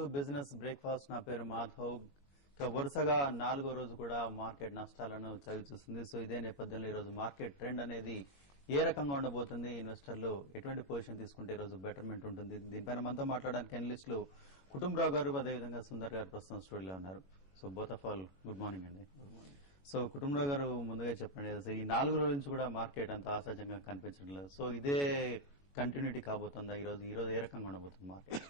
To business breakfast. నా పేరు మాధవ్. వరుసగా 4వ రోజు కూడా మార్కెట్ నష్టాలను చవి చూస్తుంది. సో ఇదే నేపథ్యంలో ఈ రోజు మార్కెట్ ట్రెండ్ అనేది ఏ రకంగా ఉండబోతుంది, ఇన్వెస్టర్లు ఎటువంటి పొజిషన్ తీసుకుంటే ఈ రోజు బెటర్మెంట్ ఉంటుంది, దీనిపైన మనతో మాట్లాడడానికి అనలిస్టులు కుటుంబరావు గారు, అదేవిధంగా సుందర్ గారు ప్రస్తుతం స్టూడియోలో ఉన్నారు. So both of all good morning అండి. సో కుటుంబరావు గారు ముందుగా చెప్పండి, ఈ 4 రోజుల నుంచి కూడా మార్కెట్ అంత ఆశాజంగా కనిపించడం లేదు. సో ఇదే కంటిన్యూటీ కాబోతుందా ఈ రోజు ఏ రకంగా ఉండబోతుంది మార్కెట్?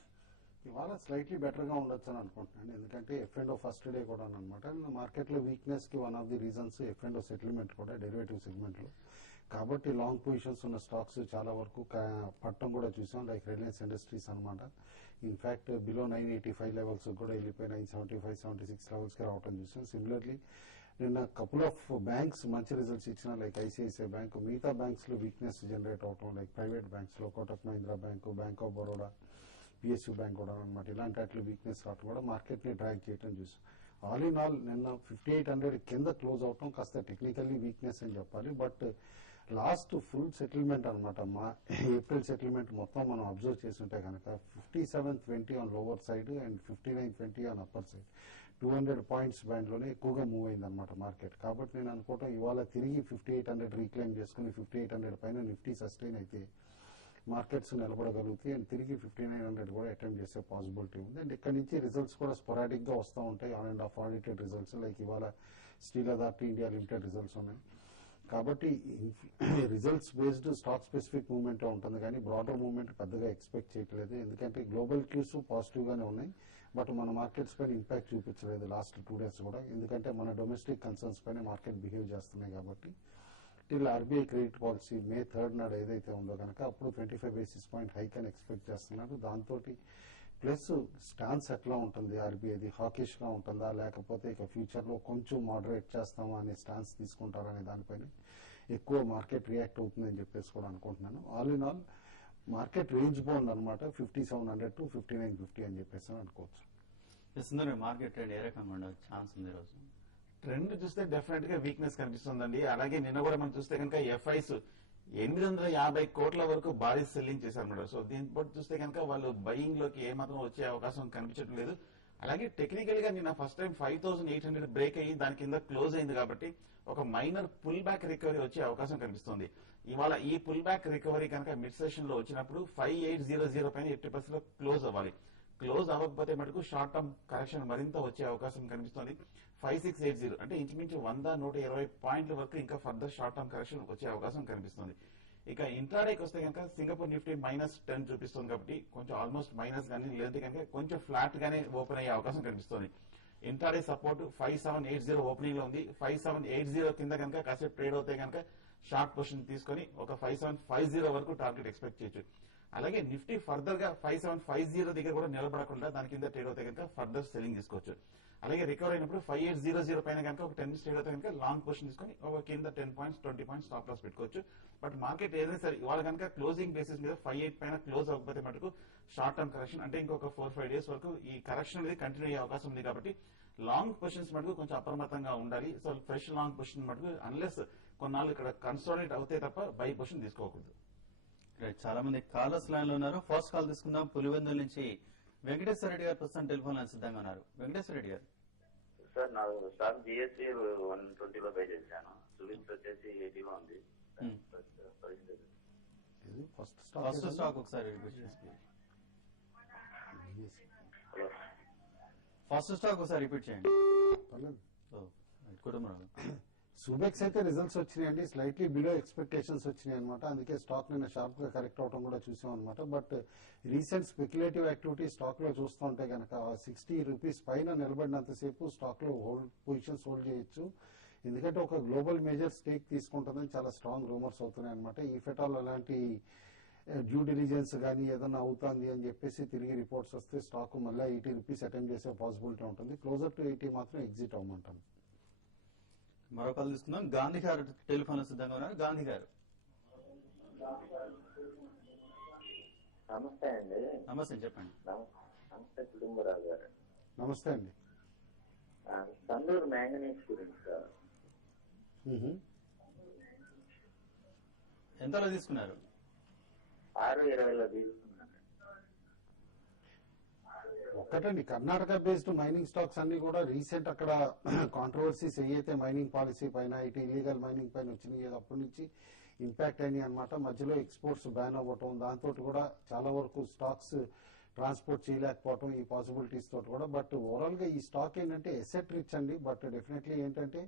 ఇవాళ స్లైట్లీ బెటర్ గా ఉండొచ్చు అని అనుకుంటున్నాను. ఎందుకంటే ఎఫ్&ఓ ఫస్ట్ డే కూడా అనమాట మార్కెట్ లో వీక్నెస్ కి వన్ ఆఫ్ ది రీజన్స్ ఎఫ్&ఓ సెటిల్మెంట్ కూడా డెరివేటివ్ సెగ్మెంట్ లో. కాబట్టి లాంగ్ పొజిషన్స్ ఉన్న స్టాక్స్ చాలా వరకు పట్టడం కూడా చూసాం, లైక్ రిలయన్స్ ఇండస్ట్రీస్ అనమాట. ఇన్ఫాక్ట్ బిలో 985 లెవెల్స్ కూడా వెళ్ళిపోయి 975, 76 లెవెల్స్ కి రావడం చూసాం. సిమిలర్లీ నిన్న కపుల్ ఆఫ్ బ్యాంక్స్ మంచి రిజల్ట్స్ ఇచ్చిన, లైక్ ఐసిఐసిఐ బ్యాంక్, మిగతా బ్యాంక్స్ లో వీక్నెస్ జనరేట్ అవటం, లైక్ ప్రైవేట్ బ్యాంక్స్ లో Kotak Mahindra bank, bank of Baroda, PSU bank కూడా అనమాట. ఇలాంటి వాటిలో వీక్నెస్ రావడం కూడా మార్కెట్ ని డ్రాగ్ చేయడం చూసాం. ఆల్ ఇన్ ఆల్ నిన్న 5800 కింద క్లోజ్ అవటం కాస్త టెక్నికల్లీ వీక్నెస్ అని చెప్పాలి. బట్ లాస్ట్ ఫుల్ సెటిల్మెంట్ అనమాట, మా ఏప్రిల్ సెటిల్మెంట్ మొత్తం మనం అబ్జర్వ్ చేస్తుంటే కనుక 5720 on lower side and 5920 on upper side 200 points band లోనే ఎక్కువగా మూవ్ అయింది అనమాట మార్కెట్. కాబట్టి నేను అనుకోవటం ఇవాళ తిరిగి 5800 రీక్లైమ్ చేసుకుని 5800 పైన నిఫ్టీ సస్టైన్ అయితే మార్కెట్స్ నిలబడగలుగుతాయి అండ్ తిరిగి 5900 కూడా అటెంప్ట్ చేసే పాసిబిలిటీ ఉంది. అండ్ ఇక్కడ నుంచి రిజల్ట్స్ కూడా స్పొరాడిక్ గా వస్తూ ఉంటాయి, on and off audited results, like ఇవాళ Steel Authority India Limited results ఉన్నాయి. కాబట్టి results based stock specific movement ఉంటుంది, కానీ బ్రాడర్ మూవ్మెంట్ పెద్దగా ఎక్స్పెక్ట్ చేయట్లేదు. ఎందుకంటే గ్లోబల్ క్యూస్ పాజిటివ్ గానే ఉన్నాయి, బట్ మన మార్కెట్స్ పైన ఇంపాక్ట్ చూపించలేదు లాస్ట్ 2 డేస్ కూడా. ఎందుకంటే మన డొమెస్టిక్ కన్సర్న్స్ పైన మార్కెట్ బిహేవ్ చేస్తున్నాయి. కాబట్టి టిల్ ఆర్బీఐ క్రెడిట్ పాలసీ మే 3rd నాడు ఏదైతే ఉందో కనుక అప్పుడు 25 బేసిస్ పాయింట్ హైక్ అని ఎక్స్పెక్ట్ చేస్తున్నారు. దాంతో ప్లస్ స్టాన్స్ ఎట్లా ఉంటుంది, ఆర్బీఐది హాకిష్ గా ఉంటుందా, లేకపోతే ఇక ఫ్యూచర్ లో కొంచెం మోడరేట్ చేస్తామా అనే స్టాన్స్ తీసుకుంటారనే దానిపైన ఎక్కువ మార్కెట్ రియాక్ట్ అవుతుందని చెప్పేసి కూడా అనుకుంటున్నాను. All in all market range bound అనమాట, 5700 to 5950 అని చెప్పేసి అనుకోవచ్చు. మార్కెట్ ట్రెండ్ ఏ రకంగా ఉండే ఛాన్స్ ఉంది రోజు? ట్రెండ్ చూస్తే డెఫినెట్ గా వీక్నెస్ కనిపిస్తుందండి. అలాగే నిన్న కూడా మనం చూస్తే కనుక ఎఫ్ఐస్ 850 కోట్ల వరకు భారీ సెల్లింగ్ చేశారన్నమాట. సో దీని బట్టి చూస్తే కనుక వాళ్ళు బయింగ్ లోకి ఏమాత్రం వచ్చే అవకాశం కనిపించడం లేదు. అలాగే టెక్నికల్ గా నిన్న ఫస్ట్ టైం 5800 బ్రేక్ అయ్యి దాని కింద క్లోజ్ అయింది. కాబట్టి ఒక మైనర్ పుల్ బ్యాక్ రికవరీ వచ్చే అవకాశం కనిపిస్తుంది. ఇవాళ ఈ పుల్ బ్యాక్ రికవరీ కనుక మిడ్ సెషన్ లో వచ్చినప్పుడు 5800 పైన 80% క్లోజ్ అవ్వాలి. క్లోజ్ అవ్వకపోతే మటుకు షార్ట్ టర్మ్ కరెక్షన్ మరింత వచ్చే అవకాశం కనిపిస్తుంది. 5680 అంటే ఇంచుమించు 100-120 పాయింట్ల వరకు ఇంకా ఫర్దర్ షార్ట్ టర్మ్ కరెక్షన్ వచ్చే అవకాశం కనిపిస్తుంది. ఇక ఇంట్రాడేకి వస్తే కనుక సింగపూర్ నిఫ్టీ -10 చూపిస్తుంది. కాబట్టి కొంచెం ఆల్మోస్ట్ మైనస్ గానీ లేదంటే కనుక కొంచెం ఫ్లాట్ గానే ఓపెన్ అయ్యే అవకాశం కనిపిస్తుంది. ఇంట్రాడే సపోర్ట్ 5780 ఓపెనింగ్ లో ఉంది. 5780 కింద కనుక కాసేపు ట్రేడ్ అవుతే కనుక షార్ట్ పొజిషన్ తీసుకుని ఒక 5750 వరకు టార్గెట్ ఎక్స్పెక్ట్ చేయొచ్చు. అలాగే నిఫ్టీ ఫర్దర్ గా 5750 దగ్గర కూడా నిలబడకుండా దాని కింద ట్రేడ్ అవుతే కనుక ఫర్దర్ సెల్లింగ్ తీసుకోవచ్చు. అలాగే రికవర్ అయినప్పుడు 5800 పైన కనుక ఒక 10 మినిట్స్ ట్రేడ్ అవుతే కనుక లాంగ్ పొజిషన్ తీసుకుని ఒక కింద 10 పాయింట్స్ 20 పాయింట్స్ స్టాప్ లాస్ పెట్టుకోవచ్చు. బట్ మార్కెట్ ఏదైనా సరే ఇవాళ కనుక క్లోజింగ్ బేసిస్ మీద 58 పైన క్లోజ్ అవ్వకపోతే మటుకు షార్ట్ టర్మ్ కరెక్షన్ అంటే ఇంకొక 4-5 డేస్ వరకు ఈ కరెక్షన్ అనేది కంటిన్యూ అయ్యే అవకాశం ఉంది. కాబట్టి లాంగ్ పొజిషన్స్ మటుకు కొంచెం అప్రమత్తంగా ఉండాలి. సో ఫ్రెష్ లాంగ్ పొజిషన్ మటుకు అన్లెస్ కొన్నాళ్ళు ఇక్కడ కన్సాలిడేట్ అవుతే తప్ప బై పొజిషన్ తీసుకోకూడదు. చాలా మంది కాలర్స్ లైన్ లో ఉన్నారు. ఫస్ట్ కాల్ తీసుకుందాం. పులివెందుల నుంచి వెంకటేశ్వర రెడ్డి గారు ప్రస్తుతం టెలిఫోన్ లైన్ సిద్ధంగా ఉన్నారు. వెంకటేశ్వర రెడ్డి గారు. సార్ నా స్టాక్ జిఎస్టీ 120 పై చేశాను. సులిన్స్ వచ్చేసి 80 ఉంది. ఫస్ట్ స్టాక్ ఒకసారి ఫస్ట్ స్టాక్ ఒకసారి రిపీట్ చేయండి. కుటుంబరావు సుబెక్స్ అయితే రిజల్ట్స్ వచ్చినాయండి, స్లైట్లీ బిలో ఎక్స్పెక్టేషన్స్ వచ్చినాయి అనమాట. అందుకే స్టాక్ నిన్న షార్ప్ గా కరెక్ట్ అవడం కూడా చూసాం అనమాట. But recent speculative activity stock లో చూస్తుంటే కనుక 60 రూపీస్ పైన నిలబడినంతసేపు స్టాక్ లో పొజిషన్స్ హోల్డ్ చేయొచ్చు. ఎందుకంటే ఒక గ్లోబల్ మేజర్ స్టేక్ తీసుకుంటుందని చాలా స్ట్రాంగ్ రూమర్స్ అవుతున్నాయి అనమాట. ఈ ఫెటాల్ అలాంటి డ్యూ డిలిజెన్స్ కానీ ఏదన్నా అవుతుంది అని చెప్పేసి తిరిగి రిపోర్ట్స్ వస్తే స్టాక్ మళ్ళీ 80 రూపీస్ అటెంప్ట్ చేసే పాసిబిలిటీ ఉంటుంది. క్లోజర్ టు 80 మాత్రం ఎగ్జిట్ అవ్వమంటాను. మరో కాల్ తీసుకుందాం. గాంధీ గారు టెలిఫోన్ సిద్ధంగా ఉన్నారు. గాంధీ గారు. నమస్తే అండి. నమస్తే, చెప్పండి. నమస్తే కుటుంబరావు గారు. నమస్తే అండి. సందూర్ మ్యాంగనీస్ గురించి సార్. ఎంతలో తీసుకున్నారు? 6.20లో తీసుకున్నాను. ఒకటండి కర్ణాటక బేస్డ్ మైనింగ్ స్టాక్స్ అన్ని కూడా రీసెంట్ అక్కడ కాంట్రవర్సీస్ ఏవైతే మైనింగ్ పాలసీ పైన ఇటు ఇల్లీగల్ మైనింగ్ పైన వచ్చినాయి అప్పటి నుంచి ఇంపాక్ట్ అయినాయి అనమాట. మధ్యలో ఎక్స్పోర్ట్స్ బ్యాన్ అవ్వటం, దాంతో కూడా చాలా వరకు స్టాక్స్ ట్రాన్స్పోర్ట్ చేయలేకపోవటం, ఈ పాసిబిలిటీస్ తోటి కూడా. బట్ ఓవరాల్ గా ఈ స్టాక్ ఏంటంటే ఎసెట్ రిచ్ అండి. బట్ డెఫినెట్లీ ఏంటంటే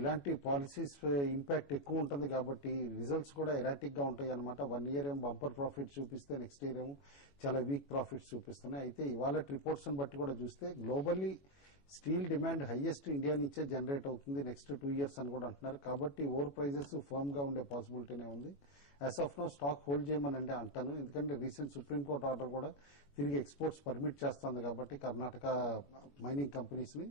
ఇలాంటి పాలసీస్ ఇంపాక్ట్ ఎక్కువ ఉంటుంది కాబట్టి రిజల్ట్స్ కూడా ఎరాటిక్ గా ఉంటాయి అనమాట. 1 year ఏమో బంపర్ ప్రాఫిట్స్ చూపిస్తే నెక్స్ట్ ఇయర్ ఏమో చాలా వీక్ ప్రాఫిట్స్ చూపిస్తున్నాయి. అయితే ఇవాళ రిపోర్ట్స్ బట్టి కూడా చూస్తే globally steel demand highest India నుంచే జనరేట్ అవుతుంది నెక్స్ట్ 2 years అని కూడా అంటున్నారు. కాబట్టి ఓవర్ ప్రైజెస్ ఫర్మ్ గా ఉండే పాసిబిలిటీనే ఉంది. As of now stock hold చేయమని అంటే అంటాను. ఎందుకంటే రీసెంట్ సుప్రీంకోర్టు ఆర్డర్ కూడా తిరిగి ఎక్స్పోర్ట్స్ పర్మిట్ చేస్తుంది కాబట్టి కర్ణాటక మైనింగ్ కంపెనీస్ ని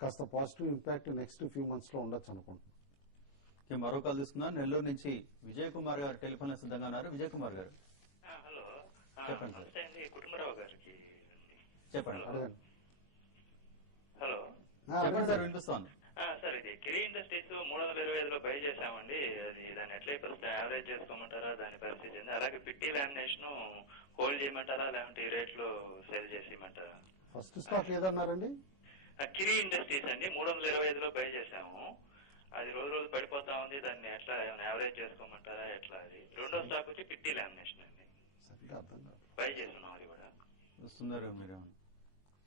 కాస్త positive impact next few months లో ఉండొచ్చు అనుకుంటున్నాను. మరో కాల్ తీసుకున్నా. నెల్లూరు నుంచి విజయ్ కుమార్ గారు టెలిఫోన్ లో సిద్ధంగా ఉన్నారు. విజయ్ కుమార్ గారు హలో చెప్పండి సార్. నమస్తే అండి, కుటుంబరావు గారికి. చెప్పండి అడగండి. హలో చెప్పండి సార్, వినిపిస్తోంది. సార్, ఇది కిరీ ఇండస్ట్రీస్ 325లో బై చేశామండి. అది దాన్ని ఎట్లా ఇప్పుడు యావరేజ్ చేసుకోమంటారా, దాని పరిస్థితి ఏంది? అలాగే పిట్టి లామినేషన్ హోల్డ్ చేయమంటారా, లేకుంటే ఈ రేట్ లో సేల్ చేసేయమంటారా? ఫస్ట్ స్టాక్ ఏదన్నారండి? కిరీ ఇండస్ట్రీస్ అండి, 325లో బై చేశాము. అది రోజు రోజు పడిపోతా ఉంది. దాన్ని ఎట్లా యావరేజ్ చేసుకోమంటారా, ఎట్లా? అది రెండో స్టాక్ వచ్చి పిట్టి లామినేషన్ అండి, సరిగ్గా అర్థం కాదు. బై చేస్తున్నాం అది కూడా. వస్తున్నారు మీరు.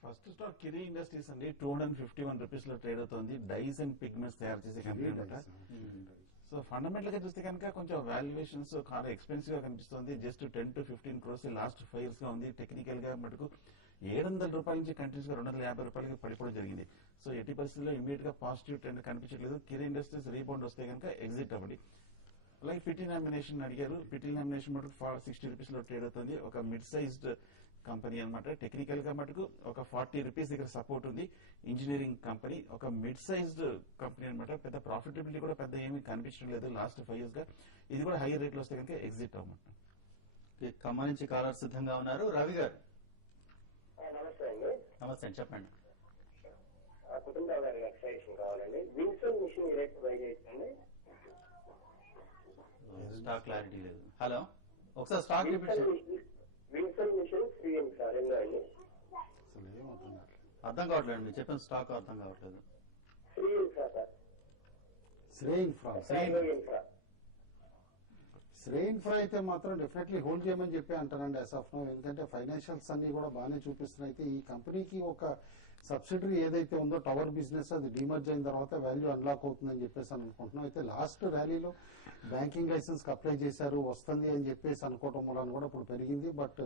ఫస్ట్ స్టాక్ కిరీ ఇండస్ట్రీస్ అండి, 251 రూపీస్ లో ట్రేడ్ అవుతుంది. డైస్ అండ్ పిగ్మెంట్స్ తయారు చేసే కంపెనీ అనమాట. సో ఫండమెంటల్ గా చూస్తే కనుక కొంచెం వాల్యుయేషన్స్ చాలా ఎక్స్పెన్సివ్ గా కనిపిస్తుంది. Just 10 to 15 crores last 5 years గా ఉంది. టెక్నికల్ గా మటుకు 700 రూపాయల నుంచి కంటిన్యూస్ గా 250 రూపాయలకి పడిపోవడం జరిగింది. సో ఎట్టి పరిస్థితుల్లో ఇమీడియట్ గా పాజిటివ్ ట్రెండ్ కనిపించట్లేదు. కిరీ ఇండస్ట్రీస్ రీబౌండ్ వస్తే కనుక ఎగ్జిట్ అవ్వండి. అలాగే పిటి నామినేషన్ అడిగారు. పిటి నామినేషన్ మటుకు 60 రూపీస్ లో ట్రేడ్ అవుతుంది. ఒక మిడ్ సైజ్డ్ కంపెనీ అనమాట. టెక్నికల్ గా మటుకు ఒక 40 రూపీస్ దగ్గర సపోర్ట్ ఉంది. ఇంజనీరింగ్ కంపెనీ, ఒక మిడ్ సైజ్డ్ కంపెనీ అనమాట. పెద్ద ప్రాఫిటబిలిటీ కూడా పెద్ద ఏమీ కనిపించడం లేదు లాస్ట్ 5 years గా. ఇది కూడా హై రేట్ లో వస్తే కనుక ఎగ్జిట్ అవ్వమంటారు. ఖమ్మం నుంచి కాలర్ సిద్ధంగా ఉన్నారు. రవి గారు నమస్తే అండి. నమస్తే అండి, చెప్పండి. కుటుంబరావు గారికి ఎక్స్ప్లెనేషన్ కావాలండి. విన్సన్ మిషన్ రేట్ బై చేయొచ్చండి? స్టాక్ క్లారిటీ లేదు. హలో, ఒకసారి స్టాక్ రిపీట్ చేయండి. విన్సన్ మిషన్ 3M సార్, ఎన్నో అండి? అసలు ఏం అర్థం కావట్లేదు. అర్థం కావట్లేదు. మీరు చెప్పిన స్టాక్ అర్థం కావట్లేదు. 3M sir. Shree infra. Shree infra అయితే మాత్రం డెఫినెట్లీ హోల్డ్ చేయమని చెప్పి అంటానండి యాజ్ ఆఫ్ నో. ఎందుకంటే ఫైనాన్షియల్స్ అన్ని కూడా బాగానే చూపిస్తున్నాయి. అయితే ఈ కంపెనీకి ఒక సబ్సిడరీ ఏదైతే ఉందో టవర్ బిజినెస్, అది డీమర్జ్ అయిన తర్వాత వాల్యూ అన్లాక్ అవుతుందని చెప్పేసి అనుకుంటున్నాం. అయితే లాస్ట్ ర్యాలీలో బ్యాంకింగ్ లైసెన్స్ కి అప్లై చేశారు, వస్తుంది అని చెప్పేసి అనుకోవడం వల్ల కూడా ఇప్పుడు పెరిగింది. బట్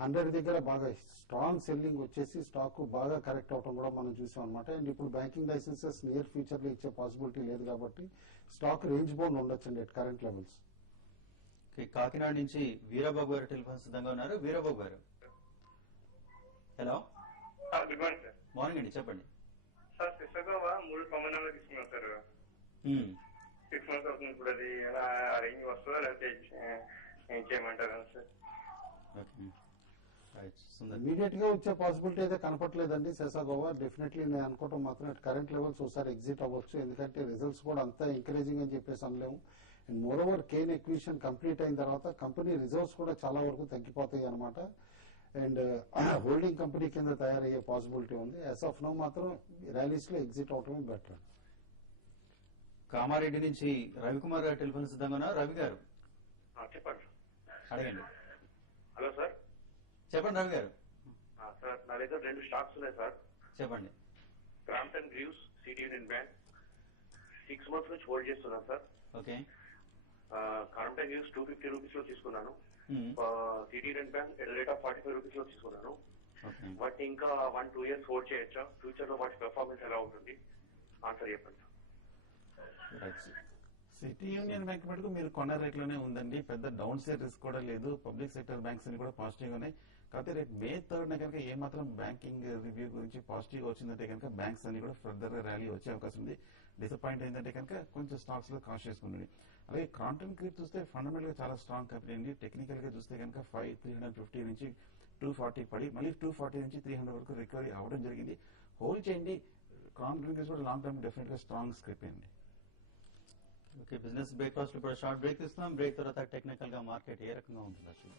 100 దగ్గర బాగా స్ట్రాంగ్ సెల్లింగ్ వచ్చేసి స్టాక్ బాగా కరెక్ట్ అవడం కూడా మనం చూసాం అనమాట. అండ్ ఇప్పుడు బ్యాంకింగ్ లైసెన్సెస్ నియర్ ఫ్యూచర్ లో ఇచ్చే పాసిబిలిటీ లేదు కాబట్టి స్టాక్ రేంజ్ బౌండ్ ఉండొచ్చండి ఎట్ కరెంట్ లెవెల్స్. కాకినాడ నుంచి వీరబాబు గారు టెలిఫోన్ సిద్ధంగా ఉన్నారు. వీరబాబు గారు hello, good morning sir. Morning అండి, చెప్పండి. సార్ సిసగోవా 3 సంవత్సరాలు తీసుకున్నాం సార్. 6 months అవుతుంది. ఇప్పుడు అది ఎలా అరేంజ్ వస్తుందా లేకపోతే ఏం చేయమంటారా sir? Okay, right. Sundar. Immediate గా వచ్చే పాసిబిలిటీ అయితే కనపట్లేదండి సెసాగోవా. డెఫినెట్లీ నేను అనుకోవడం మాత్రం అట్ కరెంట్ లెవెల్స్ ఒకసారి ఎగ్జిట్ అవ్వచ్చు. ఎందుకంటే రిజల్ట్స్ కూడా అంతా ఎంకరేజింగ్ అని చెప్పేసి అనలేము. అండ్ మోర్ ఓవర్ కేన్ ఎక్విజిషన్ కంప్లీట్ అయిన తర్వాత కంపెనీ రిజర్వ్స్ కూడా చాలా వరకు తగ్గిపోతాయి అనమాట. అండ్ హోల్డింగ్ కంపెనీ కింద తయారయ్యే పాసిబిలిటీ ఉంది. యాజ్ ఆఫ్ నో మాత్రం ర్యాలీస్ లో ఎగ్జిట్ అవటమే బెటర్. కామారెడ్డి నుంచి రవికుమార్ గారు టెలిఫోన్ సిద్ధంగా ఉన్నారు. రవి గారు చెప్పండి. అడగండి. Hello sir. చెప్పండి రవి గారు. సార్ నా దగ్గర 2 స్టాక్స్ ఉన్నాయి సార్. చెప్పండి. Crompton Greaves, city union bank 6 months నుంచి హోల్డ్ చేస్తున్నాను sir. Okay. Crompton Greaves 250 rupees లో తీసుకున్నాను. City union bank at rate of 45 rupees లో తీసుకున్నాను. ఓకే. వాటిని ఇంకా 1-2 years హోల్డ్ చేయొచ్చా? ఫ్యూచర్ లో వాటి పెర్ఫార్మెన్స్ ఎలా ఉంటుంది? ఆన్సర్ చెప్పండి. రైట్. సిటీ యూనియన్ బ్యాంక్ మటుకు మీరు కొన్న రేట్ లోనే ఉందండి. పెద్ద డౌన్ సైడ్ రిస్క్ కూడా లేదు. పబ్లిక్ సెక్టర్ బ్యాంక్స్ అని కూడా పాజిటివ్ గా ఉన్నాయి. కాకపోతే రేపు May 3rd కనుక ఏమాత్రం బ్యాంకింగ్ రివ్యూ గురించి పాజిటివ్ గా వచ్చిందంటే కనుక బ్యాంక్స్ అన్ని కూడా ఫర్దర్ గా ర్యాలీ వచ్చే అవకాశం ఉంది. డిసప్పాయింట్ అయిందంటే కనుక కొంచెం స్టాక్స్ లో కాన్షియస్ ఉండండి. అలాగే క్రాంప్టన్ గ్రీవ్స్ చూస్తే ఫండమెంటల్ గా చాలా స్ట్రాంగ్ కంపెనీ అండి. టెక్నికల్ గా చూస్తే కనుక 350 నుంచి 240 పడి మళ్ళీ 240 నుంచి 300 వరకు రికవరీ అవడం జరిగింది. హోల్డ్ చేయండి. క్రాంప్టన్ గ్రీవ్స్ కూడా లాంగ్ టర్మ్ డెఫినెట్ గా స్ట్రాంగ్ స్క్రిప్ అండి. ఓకే, బిజినెస్ బ్రేక్ఫాస్ట్ ఇప్పుడు షార్ట్ బ్రేక్ ఇస్తున్నాం. బ్రేక్ తర్వాత టెక్నికల్ గా మార్కెట్ ఏ రకంగా ఉంటుంది అసలు.